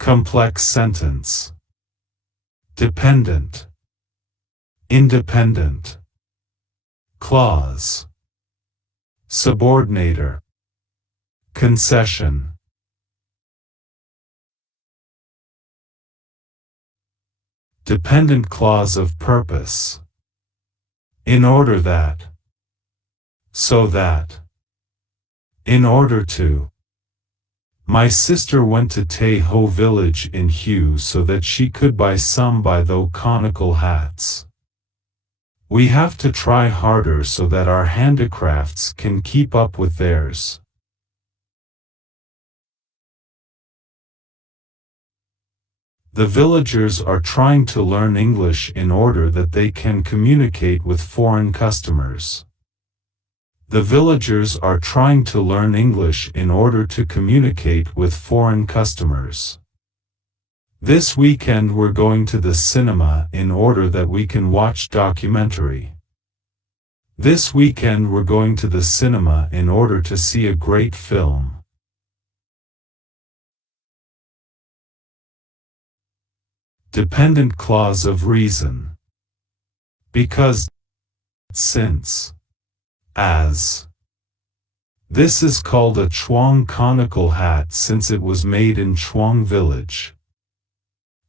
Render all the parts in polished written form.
complex sentence, dependent, independent, clause, subordinator, concession. Dependent clause of purpose. In order that, so that, in order to. My sister went to Tay-Ho village in Hue so that she could buy some by those conical hats. We have to try harder so that our handicrafts can keep up with theirs. The villagers are trying to learn English in order that they can communicate with foreign customers. The villagers are trying to learn English in order to communicate with foreign customers. This weekend we're going to the cinema in order that we can watch documentary. This weekend we're going to the cinema in order to see a great film. Dependent clause of reason. Because, since, as. This is called a Chuang conical hat since it was made in Chuang village.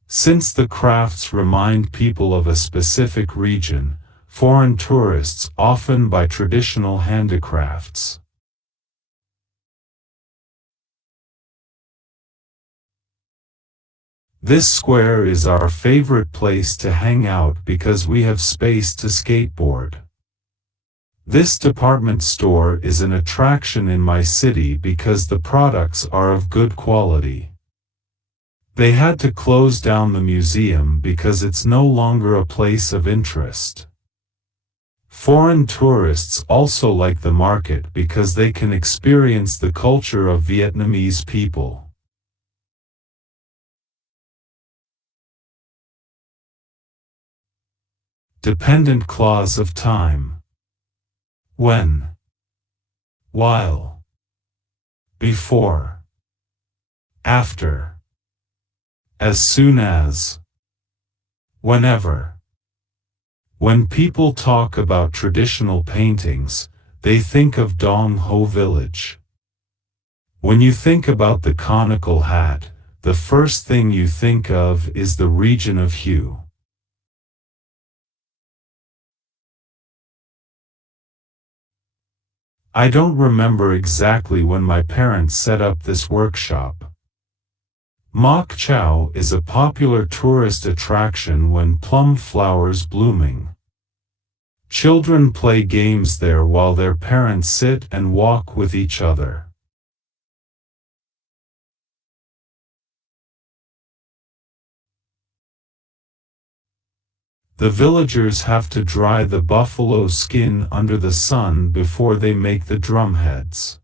Since the crafts remind people of a specific region, foreign tourists often buy traditional handicrafts. This square is our favorite place to hang out because we have space to skateboard. This department store is an attraction in my city because the products are of good quality. They had to close down the museum because it's no longer a place of interest. Foreign tourists also like the market because they can experience the culture of Vietnamese people. Dependent clause of time. When, while, before, after, as soon as, whenever. When people talk about traditional paintings, they think of Dong Ho village. When you think about the conical hat, the first thing you think of is the region of Hue. I don't remember exactly when my parents set up this workshop. Mok Chow is a popular tourist attraction when plum flowers blooming. Children play games there while their parents sit and walk with each other. The villagers have to dry the buffalo skin under the sun before they make the drumheads.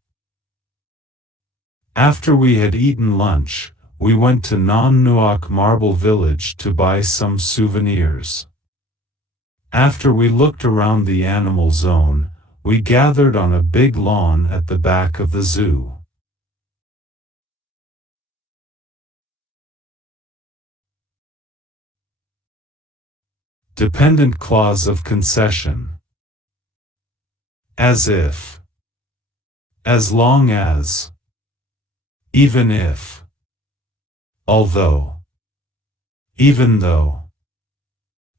After we had eaten lunch, we went to Non Nuoc Marble Village to buy some souvenirs. After we looked around the animal zone, we gathered on a big lawn at the back of the zoo. Dependent clause of concession. As if, as long as, even if, although, even though,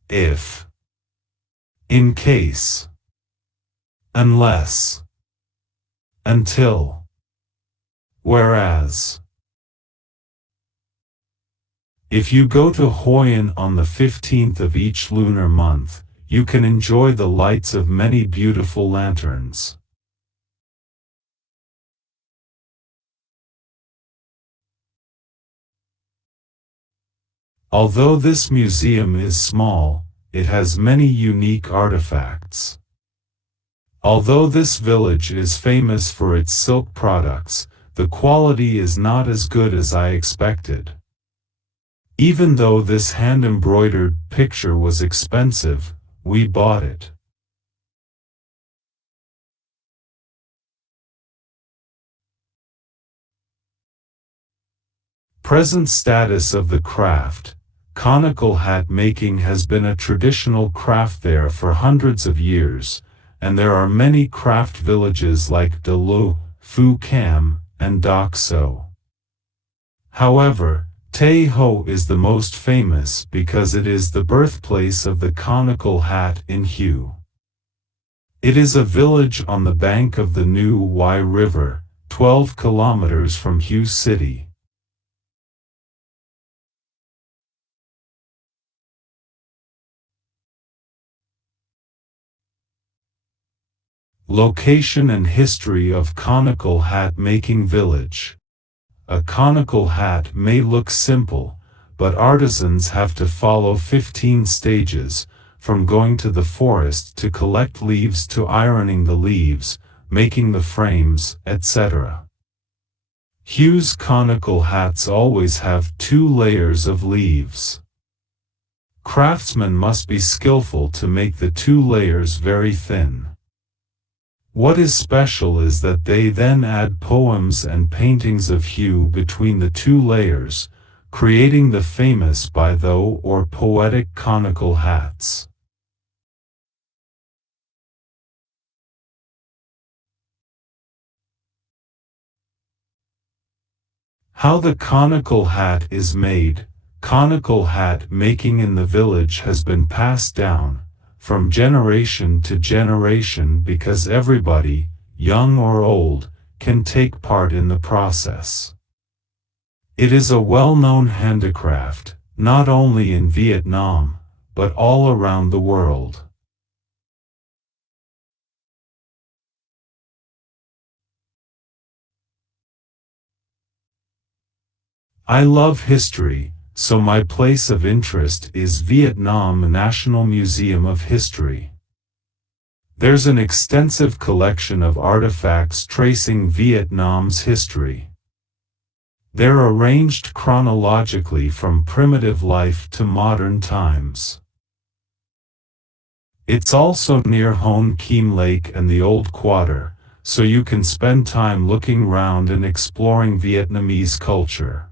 if, in case, unless, until, whereas. If you go to Hoi An on the 15th of each lunar month, you can enjoy the lights of many beautiful lanterns. Although this museum is small, it has many unique artifacts. Although this village is famous for its silk products, the quality is not as good as I expected. Even though this hand-embroidered picture was expensive, we bought it. Present status of the craft. Conical hat making has been a traditional craft there for hundreds of years, and there are many craft villages like De Lu, Phu Cam, and Doc So. However, Tay Ho is the most famous because it is the birthplace of the conical hat in Hue. It is a village on the bank of the New Y River, 12 kilometers from Hue City. Location and history of conical hat making village. A conical hat may look simple, but artisans have to follow 15 stages, from going to the forest to collect leaves to ironing the leaves, making the frames, etc. Hue's conical hats always have 2 layers of leaves. Craftsmen must be skillful to make the 2 layers very thin. What is special is that they then add poems and paintings of Hue between the 2 layers, creating the famous by though or poetic conical hats. How the conical hat is made. Conical hat making in the village has been passed down from generation to generation because everybody, young or old, can take part in the process. It is a well-known handicraft, not only in Vietnam, but all around the world. I love history, so my place of interest is Vietnam National Museum of History. There's an extensive collection of artifacts tracing Vietnam's history. They're arranged chronologically from primitive life to modern times. It's also near Hon Kim Lake and the Old Quarter, so you can spend time looking round and exploring Vietnamese culture.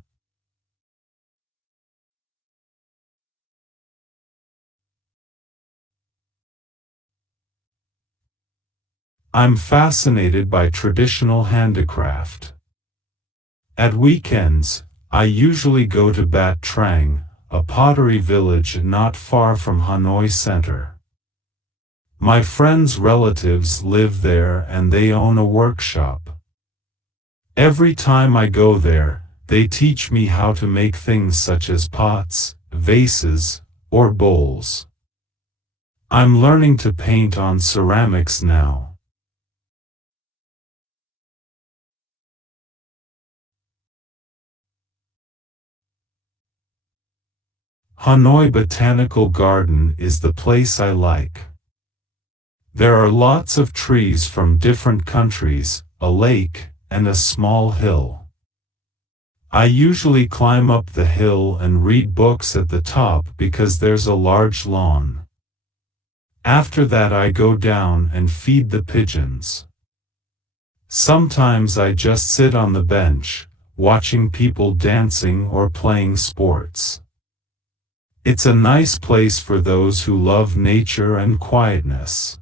I'm fascinated by traditional handicraft. At weekends, I usually go to Bat Trang, a pottery village not far from Hanoi Center. My friends' relatives live there and they own a workshop. Every time I go there, they teach me how to make things such as pots, vases, or bowls. I'm learning to paint on ceramics now. Hanoi Botanical Garden is the place I like. There are lots of trees from different countries, a lake, and a small hill. I usually climb up the hill and read books at the top because there's a large lawn. After that I go down and feed the pigeons. Sometimes I just sit on the bench, watching people dancing or playing sports. It's a nice place for those who love nature and quietness.